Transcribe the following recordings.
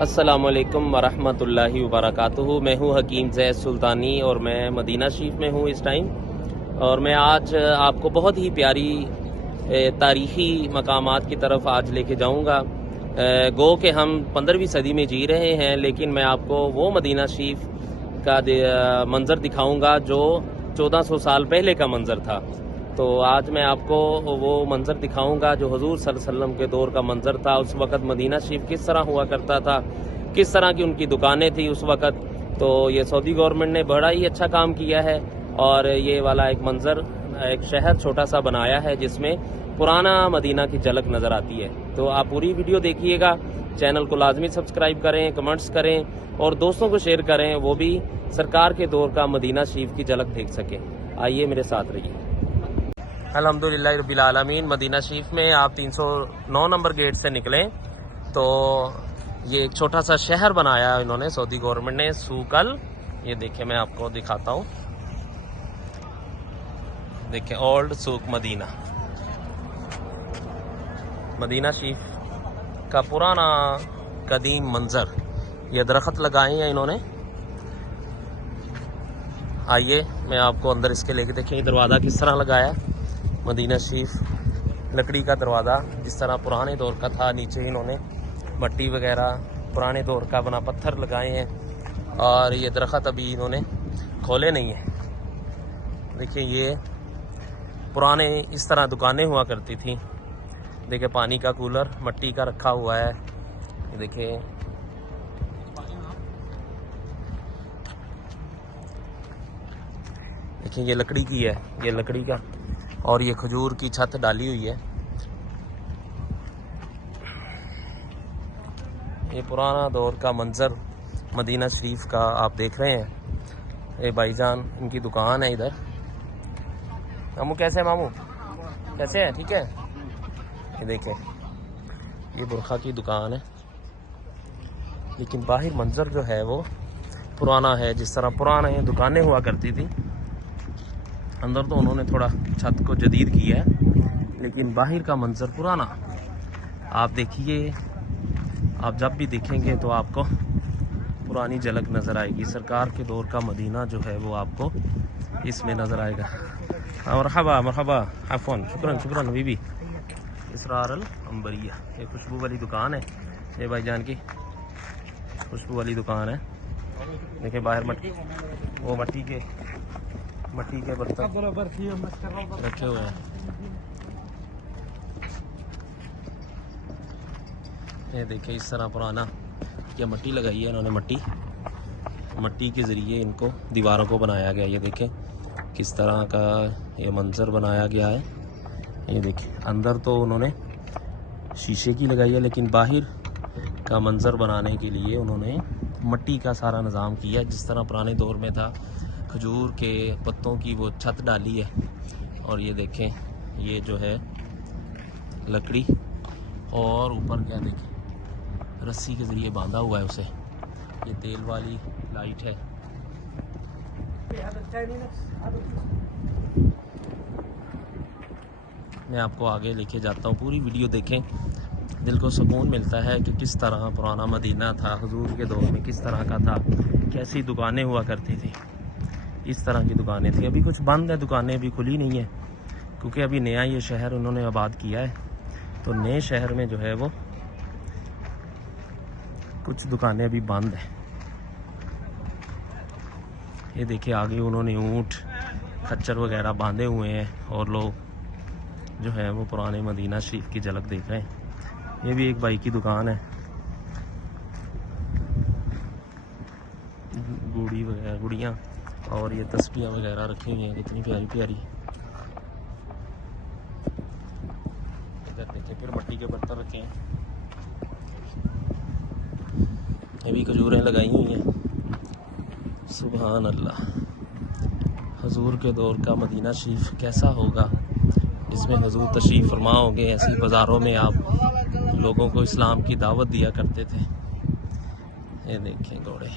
अस्सलामुअलैकुम वरहमतुल्लाहि वबरकातुहू। मैं हूँ हकीम ज़ैद सुल्तानी और मैं मदीना शरीफ में हूँ इस टाइम। और मैं आज आपको बहुत ही प्यारी तारीख़ी मकामात की तरफ आज लेके जाऊँगा। गो के हम 15वीं सदी में जी रहे हैं, लेकिन मैं आपको वो मदीना शरीफ का मंज़र दिखाऊँगा जो 1400 साल पहले का मंज़र था। तो आज मैं आपको वो मंज़र दिखाऊंगा जो हुजूर सल्लल्लाहु अलैहि वसल्लम के दौर का मंज़र था। उस वक़्त मदीना शरीफ किस तरह हुआ करता था, किस तरह की उनकी दुकानें थी उस वक़्त। तो ये सऊदी गवर्नमेंट ने बड़ा ही अच्छा काम किया है और ये वाला एक मंज़र, एक शहर छोटा सा बनाया है जिसमें पुराना मदीना की झलक नज़र आती है। तो आप पूरी वीडियो देखिएगा, चैनल को लाजमी सब्सक्राइब करें, कमेंट्स करें और दोस्तों को शेयर करें, वो भी सरकार के दौर का मदीना शरीफ की झलक देख सकें। आइए मेरे साथ रहिए। अल्हम्दुलिल्लाह रब्बिल आलमीन। मदीना शरीफ में आप 309 नंबर गेट से निकलें तो ये एक छोटा सा शहर बनाया है इन्होंने, सऊदी गवर्नमेंट ने, सूकल। ये देखिए मैं आपको दिखाता हूँ, देखिए ओल्ड सूक मदीना, मदीना शरीफ का पुराना कदीम मंजर। ये दरख्त लगाए हैं इन्होंने। आइए मैं आपको अंदर इसके लेके देखिए दरवाज़ा किस तरह लगाया है। मदीना शरीफ लकड़ी का दरवाज़ा जिस तरह पुराने दौर का था, नीचे इन्होंने मट्टी वगैरह पुराने दौर का बना पत्थर लगाए हैं और ये दरख्त अभी इन्होंने खोले नहीं है। देखिए ये पुराने इस तरह दुकानें हुआ करती थी। देखिए पानी का कूलर मट्टी का रखा हुआ है। देखिए देखिए ये लकड़ी की है, ये लकड़ी का, और ये खजूर की छत डाली हुई है। ये पुराना दौर का मंजर मदीना शरीफ का आप देख रहे हैं। ये भाईजान इनकी दुकान है इधर। मामू कैसे है, मामू कैसे है, ठीक है। ये देखें ये बुरखा की दुकान है, लेकिन बाहर मंजर जो है वो पुराना है, जिस तरह पुराने दुकानें हुआ करती थी। अंदर तो उन्होंने थोड़ा छत को जदीद किया है, लेकिन बाहर का मंजर पुराना। आप देखिए, आप जब भी देखेंगे तो आपको पुरानी झलक नज़र आएगी। सरकार के दौर का मदीना जो है वो आपको इसमें नज़र आएगा। मरहबा मरहबा, आफ़न, शुक्रन शुक्रन बीबी। इसरार अल अंबरिया, ये खुशबू वाली दुकान है, ये भाईजान की खुशबू वाली दुकान है। देखिए बाहर मट्टी के बर्तन रखे हुए हैं। ये देखिए इस तरह पुराना ये मट्टी लगाई है इन्होंने, मट्टी के ज़रिए इनको दीवारों को बनाया गया। ये देखें किस तरह का ये मंजर बनाया गया है। ये देखिए अंदर तो उन्होंने शीशे की लगाई है, लेकिन बाहर का मंजर बनाने के लिए उन्होंने मट्टी का सारा निज़ाम किया, जिस तरह पुराने दौर में था। खजूर के पत्तों की वो छत डाली है और ये देखें ये जो है लकड़ी, और ऊपर क्या देखें रस्सी के ज़रिए बांधा हुआ है उसे। ये तेल वाली लाइट है। मैं आपको आगे लेके जाता हूँ, पूरी वीडियो देखें, दिल को सुकून मिलता है कि किस तरह पुराना मदीना था, हुजूर के दौर में किस तरह का था, कैसी दुकानें हुआ करती थी। इस तरह की दुकानें थी। अभी कुछ बंद है, दुकानें अभी खुली नहीं है, क्योंकि अभी नया ये शहर उन्होंने आबाद किया है। तो नए शहर में जो है वो कुछ दुकानें अभी बंद हैं। ये देखिए आगे उन्होंने ऊँट खच्चर वगैरह बांधे हुए हैं और लोग जो है वो पुराने मदीना शरीफ की झलक देख रहे हैं। ये भी एक भाई की दुकान है, गुड़ी वगैरह, गुड़ियाँ और ये तस्बीहें वगैरह रखी हुई हैं, कितनी प्यारी प्यारी। इधर देखिए फिर मट्टी के बर्तन रखे हैं। ये भी खजूरें लगाई हुई हैं। सुभान अल्लाह। हुजूर के दौर का मदीना शरीफ कैसा होगा, इसमें हुजूर तशरीफ़ फरमा होंगे। ऐसी बाज़ारों में आप लोगों को इस्लाम की दावत दिया करते थे। ये देखें घोड़े,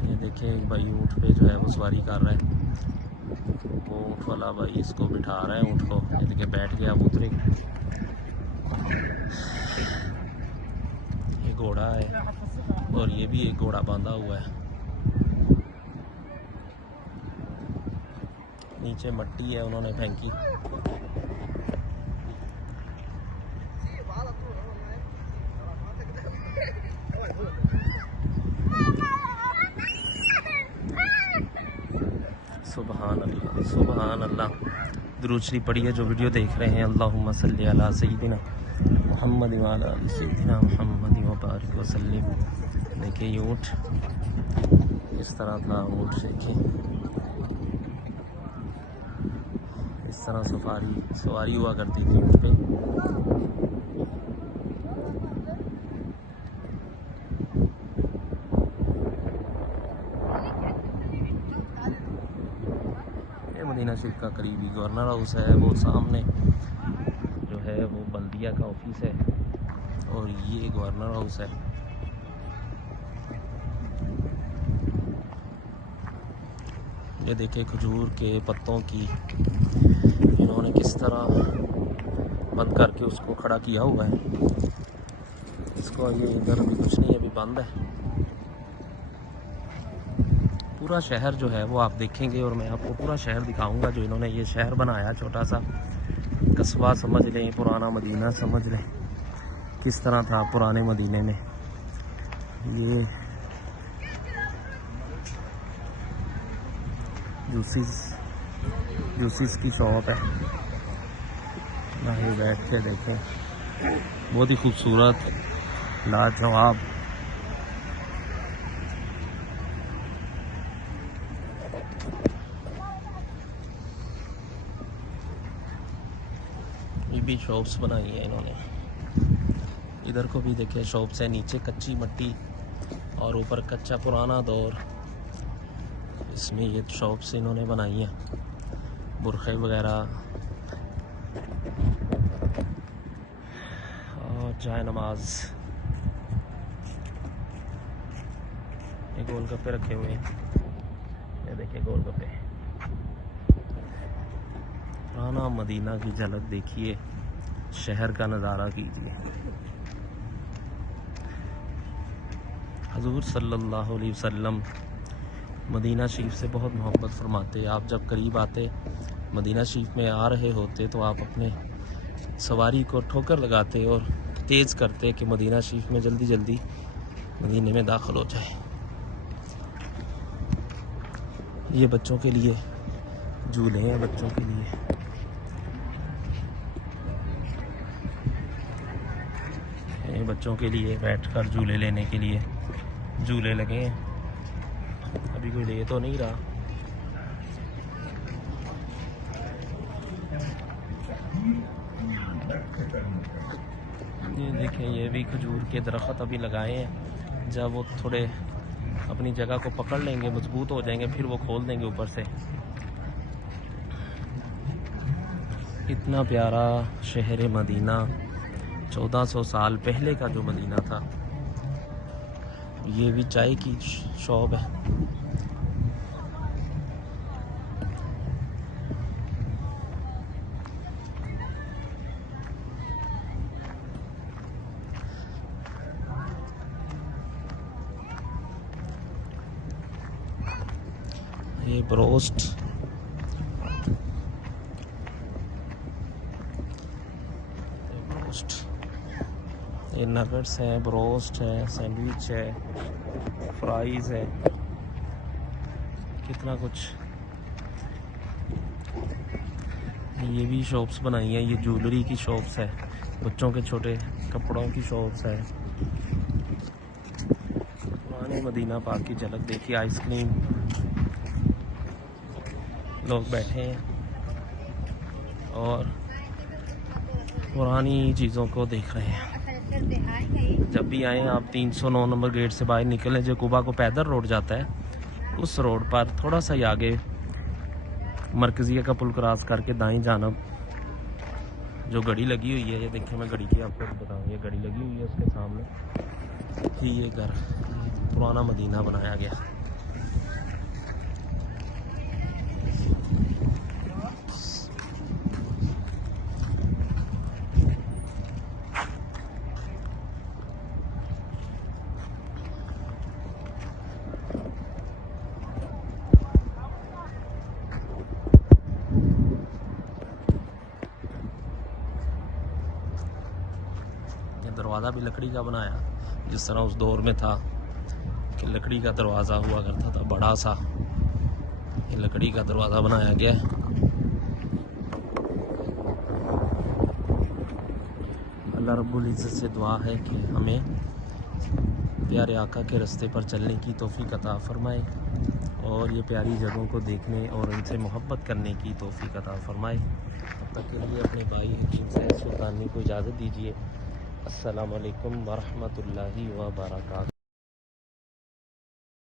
ये देखिए एक भाई ऊँट पे जो है वो सवारी कर रहा है। वो ऊँट वाला भाई इसको बिठा रहा है ऊँट को। ये देखिए बैठ गया, अब उतरेगा। रहा है और ये भी एक घोड़ा बांधा हुआ है। नीचे मट्टी है उन्होंने फेंकी। सुभान अल्लाह सुभान अल्लाह। दुरूद शरीफ पढ़िए जो वीडियो देख रहे हैं। अल्लाहुम्मा सल्ली अला सय्यिदिना मुहम्मद व अला आलि सय्यिदिना मुहम्मद व बारिक व सल्लिम। देखिए ये ऊँट इस तरह था। ऊँट देखिए इस तरह सवारी हुआ करती थी ऊँट पे। मदीना शरीफ का करीबी गवर्नर हाउस है। वो सामने जो है वो बल्दिया का ऑफिस है और ये गवर्नर हाउस है। ये देखिए खजूर के पत्तों की इन्होंने किस तरह बंद करके उसको खड़ा किया हुआ है। इसको ये इधर भी कुछ नहीं, अभी बंद है। पूरा शहर जो है वो आप देखेंगे और मैं आपको पूरा शहर दिखाऊंगा जो इन्होंने ये शहर बनाया। छोटा सा कस्बा समझ लें, पुराना मदीना समझ लें, किस तरह था पुराने मदीने में। ये जूसिस की शॉप है। ये बैठ के देखें, बहुत ही खूबसूरत लाजवाब। ये भी शॉप्स बनाई है इन्होंने। इधर को भी देखिए शॉप्स है। नीचे कच्ची मिट्टी और ऊपर कच्चा पुराना दौर। इसमें ये शॉप्स इन्होंने बनाई हैं, बुरखे वगैरह और जाए नमाज। ये गोलगप्पे रखे हुए हैं। ये देखिए गोलगप्पे। पुराना मदीना की झलक देखिए, शहर का नज़ारा कीजिए। हुज़ूर सल्लल्लाहु अलैहि वसल्लम मदीना शरीफ से बहुत मोहब्बत फरमाते। आप जब करीब आते, मदीना शरीफ में आ रहे होते, तो आप अपने सवारी को ठोकर लगाते और तेज़ करते कि मदीना शरीफ में जल्दी जल्दी मदीने में दाखिल हो जाए। ये बच्चों के लिए झूले हैं, बच्चों के लिए। ये बच्चों के लिए बैठकर झूले लेने के लिए झूले लगे हैं। अभी कोई ले तो नहीं रहा। ये देखें, ये भी खजूर के दरख्त अभी लगाए हैं। जब वो थोड़े अपनी जगह को पकड़ लेंगे, मजबूत हो जाएंगे, फिर वो खोल देंगे ऊपर से। इतना प्यारा शहर मदीना, 1400 साल पहले का जो मदीना था। ये भी चाय की शॉप है। ये ब्रोस्ट, ये नगेट्स है, ब्रोस्ट है, सैंडविच है, फ्राइज़ है, कितना कुछ। ये भी शॉप्स बनाई हैं। ये ज्वेलरी की शॉप्स है, बच्चों के छोटे कपड़ों की शॉप्स है। पुराने मदीना पाक की झलक देखिए। आइसक्रीम, लोग बैठे हैं और पुरानी चीज़ों को देख रहे हैं। जब भी आएँ आप 309 नंबर गेट से बाहर निकलें, जो कुबा को पैदल रोड जाता है, उस रोड पर थोड़ा सा ही आगे मरकज़िया का पुल क्रॉस करके दाईं जानब जो घड़ी लगी हुई है, ये देखिए, मैं घड़ी की आपको बताऊँ, ये घड़ी लगी हुई है उसके सामने ही ये घर पुराना मदीना बनाया गया। दरवाज़ा भी लकड़ी का बनाया, जिस तरह उस दौर में था कि लकड़ी का दरवाज़ा हुआ करता था बड़ा सा। ये लकड़ी का दरवाज़ा बनाया गया है। अल्लाह रब्बुल इज़्ज़त से दुआ है कि हमें प्यारे आका के रास्ते पर चलने की तौफीक अता फरमाए और ये प्यारी जगहों को देखने और इनसे मोहब्बत करने की तौफीक अता फरमाए। तब तक के लिए अपने भाई हकीम ज़ैद सुल्तानी को इजाज़त दीजिए। अस्सलामु अलैकुम व रहमतुल्लाहि व बरकातहू।